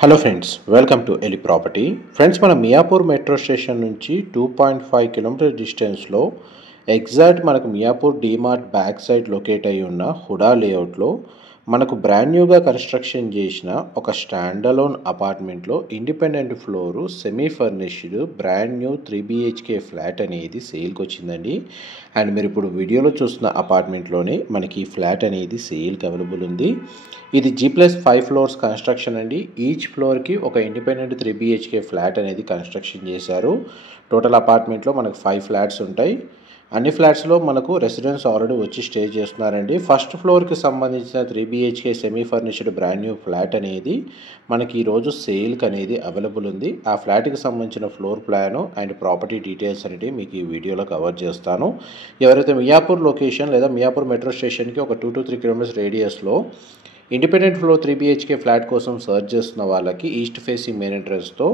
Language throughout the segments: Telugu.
హలో ఫ్రెండ్స్, వెల్కమ్ టు ఎలి ప్రాపర్టీ. ఫ్రెండ్స్, మన మియాపూర్ మెట్రో స్టేషన్ నుంచి 2.5 కిలోమీటర్ డిస్టెన్స్లో ఎగ్జాక్ట్ మనకు Miyapur DMart back side locate అయి ఉన్న హుడా లేఅవుట్లో మనకు బ్రాండ్ న్యూగా కన్స్ట్రక్షన్ చేసిన ఒక స్టాండ్ అలోన్ అపార్ట్మెంట్లో independent floor semi furnished brand new 3 BHK flat అనేది సేల్కి వచ్చిందండి. అండ్ మీరు ఇప్పుడు వీడియోలో చూస్తున్న అపార్ట్మెంట్లోనే మనకి ఈ ఫ్లాట్ అనేది సేల్కి అవైలబుల్ ఉంది. ఇది G+5 ఫ్లోర్స్ కన్స్ట్రక్షన్ అండి. ఈచ్ ఫ్లోర్కి ఒక ఇండిపెండెంట్ 3 BHK ఫ్లాట్ అనేది కన్స్ట్రక్షన్ చేశారు. టోటల్ అపార్ట్మెంట్లో మనకు 5 ఫ్లాట్స్ ఉంటాయి. అన్ని ఫ్లాట్స్లో మనకు రెసిడెంట్స్ ఆల్రెడీ వచ్చి స్టే చేస్తున్నారండి. ఫస్ట్ ఫ్లోర్కి సంబంధించిన 3 BHK semi furnished brand new flat అనేది మనకి ఈరోజు సేల్కి అనేది అవైలబుల్ ఉంది. ఆ ఫ్లాట్కి సంబంధించిన floor plan and property details అనేది మీకు ఈ వీడియోలో కవర్ చేస్తాను. ఎవరైతే మియాపూర్ లొకేషన్ లేదా మియాపూర్ మెట్రో స్టేషన్కి ఒక 2 to 3 కిలోమీటర్స్ రేడియస్లో ఇండిపెండెంట్ ఫ్లోర్ 3 BHK ఫ్లాట్ కోసం సర్చ్ చేస్తున్న వాళ్ళకి ఈస్ట్ ఫేసింగ్ మెయిన్ ఎంట్రన్స్తో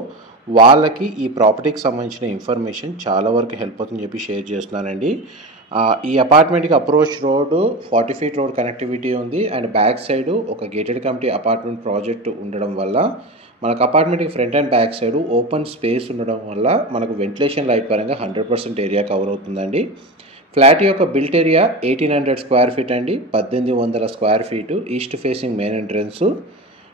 వాళ్ళకి ఈ ప్రాపర్టీకి సంబంధించిన ఇన్ఫర్మేషన్ చాలా వరకు హెల్ప్ అవుతుందని చెప్పి షేర్ చేస్తున్నానండి. ఈ అపార్ట్మెంట్కి approach road 40 feet road connectivity ఉంది. అండ్ బ్యాక్ సైడ్ ఒక గేటెడ్ కమిటీ అపార్ట్మెంట్ ప్రాజెక్ట్ ఉండడం వల్ల మనకు అపార్ట్మెంట్కి front and back side open space ఉండడం వల్ల మనకు వెంటిలేషన్ లైట్ పరంగా 100% ఏరియా కవర్ అవుతుందండి. ఫ్లాట్ యొక్క బిల్ట్ ఏరియా 1800 స్క్వేర్ ఫీట్ అండి, 1800 square feet. East facing main entrance.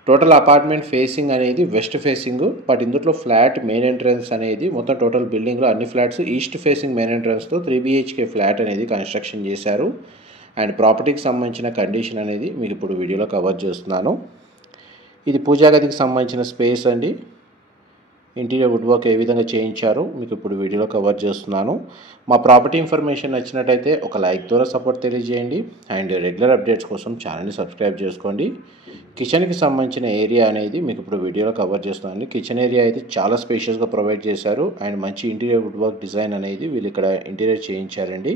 Total apartment facing అనేది వెస్ట్ ఫేసింగ్. బట్ ఇందులో ఫ్లాట్ మెయిన్ ఎంట్రన్స్ అనేది మొత్తం టోటల్ బిల్డింగ్లో అన్ని ఫ్లాట్స్ ఈస్ట్ ఫేసింగ్ మెయిన్ ఎంట్రన్స్తో 3 BHK ఫ్లాట్ అనేది కన్స్ట్రక్షన్ చేశారు. అండ్ ప్రాపర్టీకి సంబంధించిన కండిషన్ అనేది మీకు ఇప్పుడు వీడియోలో కవర్ చేస్తున్నాను. ఇది పూజా గదికి సంబంధించిన స్పేస్ అండి. ఇంటీరియర్ వుడ్ వర్క్ ఏ విధంగా చేయించారో మీకు ఇప్పుడు వీడియోలో కవర్ చేస్తున్నాను. మా ప్రాపర్టీ ఇన్ఫర్మేషన్ నచ్చినట్టయితే ఒక లైక్ ద్వారా సపోర్ట్ తెలియజేయండి. అండ్ రెగ్యులర్ అప్డేట్స్ కోసం ఛానల్ని సబ్స్క్రైబ్ చేసుకోండి. కిచెన్కి సంబంధించిన ఏరియా అనేది మీకు ఇప్పుడు వీడియోలో కవర్ చేస్తున్నాను. కిచెన్ ఏరియా అయితే చాలా స్పేషియస్గా ప్రొవైడ్ చేశారు. అండ్ మంచి ఇంటీరియర్ వుడ్ వర్క్ డిజైన్ అనేది వీళ్ళు ఇక్కడ ఇంటీరియర్ చేయించారండి.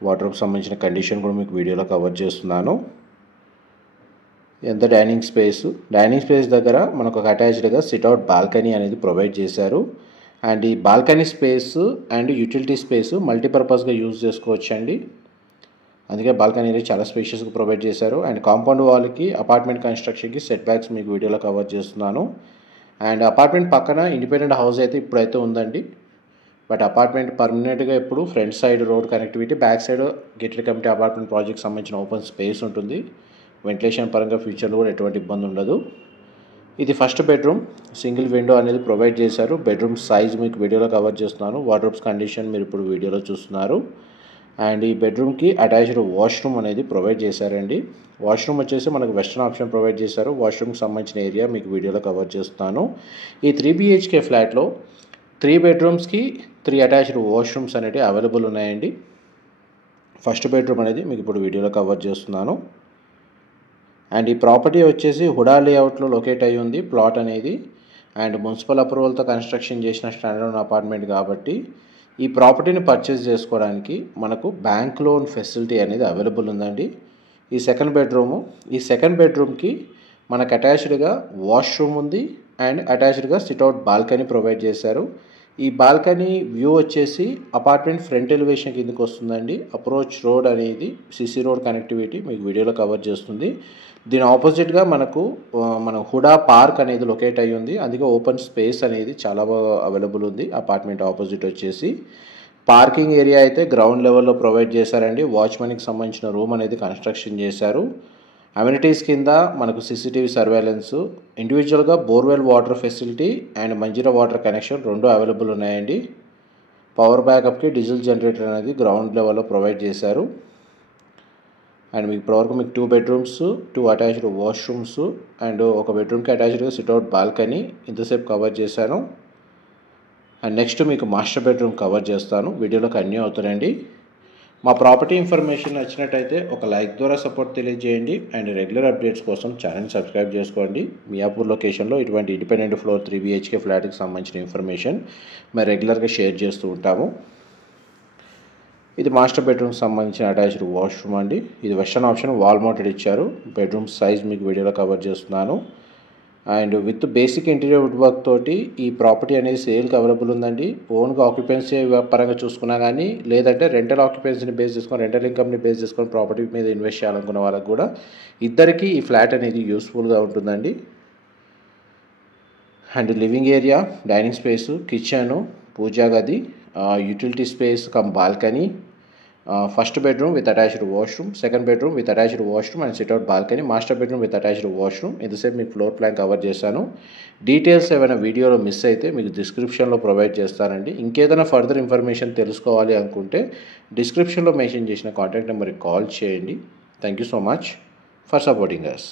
వార్డ్రోబ్కి సంబంధించిన కండిషన్ కూడా మీకు వీడియోలో కవర్ చేస్తున్నాను. ఎంత డైనింగ్ స్పేస్ దగ్గర మనకు ఒక అటాచ్డ్గా సిట్అవుట్ బాల్కనీ అనేది ప్రొవైడ్ చేశారు. అండ్ ఈ balcony space and utility space మల్టీపర్పస్గా యూజ్ చేసుకోవచ్చు అండి. అందుకే బాల్కనీ అనేది చాలా స్పేషియస్గా ప్రొవైడ్ చేశారు. అండ్ కాంపౌండ్ వాళ్ళకి అపార్ట్మెంట్ కన్స్ట్రక్షన్కి సెట్ బ్యాక్స్ మీకు వీడియోలో కవర్ చేస్తున్నాను. అండ్ అపార్ట్మెంట్ పక్కన ఇండిపెండెంట్ హౌస్ అయితే ఇప్పుడైతే ఉందండి. బట్ అపార్ట్మెంట్ పర్మనెంట్గా ఇప్పుడు front side road connectivity, back side gated community apartment project సంబంధించిన ఓపెన్ స్పేస్ ఉంటుంది. వెంటిలేషన్ పరంగా ఫ్యూచర్లో కూడా ఎటువంటి ఇబ్బంది ఉండదు. ఇది ఫస్ట్ బెడ్రూమ్. సింగిల్ విండో అనేది ప్రొవైడ్ చేశారు. బెడ్రూమ్ సైజ్ మీకు వీడియోలో కవర్ చేస్తున్నాను. వార్డ్రోబ్స్ కండిషన్ మీరు ఇప్పుడు వీడియోలో చూస్తున్నారు. అండ్ ఈ బెడ్రూమ్కి అటాచ్డ్ వాష్రూమ్ అనేది ప్రొవైడ్ చేశారండి. వాష్రూమ్ వచ్చేసి మనకు వెస్టర్న్ ఆప్షన్ ప్రొవైడ్ చేశారు. వాష్రూమ్కి సంబంధించిన ఏరియా మీకు వీడియోలో కవర్ చేస్తాను. ఈ 3 BHK ఫ్లాట్లో 3 బెడ్రూమ్స్కి 3 అటాచ్డ్ వాష్రూమ్స్ అనేవి అవైలబుల్ ఉన్నాయండి. ఫస్ట్ బెడ్రూమ్ అనేది మీకు ఇప్పుడు వీడియోలో కవర్ చేస్తున్నాను. అండ్ ఈ ప్రాపర్టీ వచ్చేసి హుడా లేఅవుట్లో లొకేట్ అయ్యి ఉంది ప్లాట్ అనేది. అండ్ మున్సిపల్ అప్రూవల్తో కన్స్ట్రక్షన్ చేసిన స్టాండర్డ్ అపార్ట్మెంట్ కాబట్టి ఈ ప్రాపర్టీని పర్చేస్ చేసుకోవడానికి మనకు బ్యాంక్ లోన్ ఫెసిలిటీ అనేది అవైలబుల్ ఉందండి. ఈ సెకండ్ బెడ్రూమ్కి మనకు అటాచ్డ్గా వాష్రూమ్ ఉంది. అండ్ అటాచ్డ్గా సిట్అవుట్ బాల్కనీ ప్రొవైడ్ చేశారు. ఈ బాల్కనీ వ్యూ వచ్చేసి అపార్ట్మెంట్ ఫ్రంట్ ఎలివేషన్ కిందకి వస్తుందండి. అప్రోచ్ రోడ్ అనేది సిసి రోడ్ కనెక్టివిటీ మీకు వీడియోలో కవర్ చేస్తుంది. దీని ఆపోజిట్గా మన హుడా పార్క్ అనేది లొకేట్ అయ్యి ఉంది. అందుకే ఓపెన్ స్పేస్ అనేది చాలా బాగా అవైలబుల్ ఉంది. అపార్ట్మెంట్ ఆపోజిట్ వచ్చేసి పార్కింగ్ ఏరియా అయితే గ్రౌండ్ లెవెల్లో ప్రొవైడ్ చేశారండి. వాచ్మెన్కి సంబంధించిన రూమ్ అనేది కన్స్ట్రక్షన్ చేశారు. అమ్యూనిటీస్ కింద మనకు CCTV సర్వేలెన్స్, ఇండివిజువల్గా borewell water facility and Manjeera water connection రెండు అవైలబుల్ ఉన్నాయండి. పవర్ బ్యాకప్కి డీజిల్ జనరేటర్ అనేది గ్రౌండ్ లెవెల్లో ప్రొవైడ్ చేశారు. అండ్ మీకు ఇప్పటివరకు మీకు 2 బెడ్రూమ్స్, 2 అటాచ్డ్ వాష్రూమ్స్ అండ్ ఒక బెడ్రూమ్కి అటాచ్డ్గా సిట్అవుట్ బాల్కనీ ఇంతసేపు కవర్ చేశాను. అండ్ నెక్స్ట్ మీకు మాస్టర్ బెడ్రూమ్ కవర్ చేస్తాను. వీడియోలో కంటిన్యూ అవుతారండి. మా ప్రాపర్టీ ఇన్ఫర్మేషన్ నచ్చినట్టయితే ఒక లైక్ ద్వారా సపోర్ట్ తెలియజేయండి. అండ్ రెగ్యులర్ అప్డేట్స్ కోసం ఛానల్ సబ్స్క్రైబ్ చేసుకోండి. మియాపూర్ లొకేషన్లో ఇటువంటి ఇండిపెండెంట్ ఫ్లోర్ 3 BHK ఫ్లాట్కి సంబంధించిన ఇన్ఫర్మేషన్ మేము రెగ్యులర్గా షేర్ చేస్తూ ఉంటాము. ఇది మాస్టర్ బెడ్రూమ్కి సంబంధించిన అటాచ్డ్ వాష్రూమ్ అండి. ఇది వెస్టర్న్ ఆప్షన్ వాల్ మౌంటెడ్ ఇచ్చారు. బెడ్రూమ్ సైజ్ మీకు వీడియోలో కవర్ చేస్తున్నాను. And with basic interior wood work తోటి ఈ ప్రాపర్టీ అనేది సేల్కి అవైలబుల్ ఉందండి. ఓన్గా ఆక్యుపెన్సీ పరంగా చూసుకున్నా కానీ, లేదంటే రెంటల్ ఆక్యుపెన్సీని బేస్ చేసుకొని, రెంటల్ ఇన్కమ్ని బేస్ చేసుకొని ప్రాపర్టీ మీద ఇన్వెస్ట్ చేయాలనుకున్న వాళ్ళకి కూడా ఇద్దరికీ ఈ ఫ్లాట్ అనేది యూస్ఫుల్గా ఉంటుందండి. And living area, dining space, kitchen, puja గది, utility space cum balcony, first bedroom with attached washroom, second bedroom with attached washroom and sit out balcony, master bedroom with attached washroom. ఇంతసేపు మీకు ఫ్లోర్ ప్లాన్ కవర్ చేశాను. డీటెయిల్స్ ఏమైనా వీడియోలో మిస్ అయితే మీకు డిస్క్రిప్షన్లో ప్రొవైడ్ చేస్తానండి. ఇంకేదైనా ఫర్దర్ ఇన్ఫర్మేషన్ తెలుసుకోవాలి అనుకుంటే డిస్క్రిప్షన్లో మెన్షన్ చేసిన కాంటాక్ట్ నెంబర్కి కాల్ చేయండి. Thank you so much for supporting us.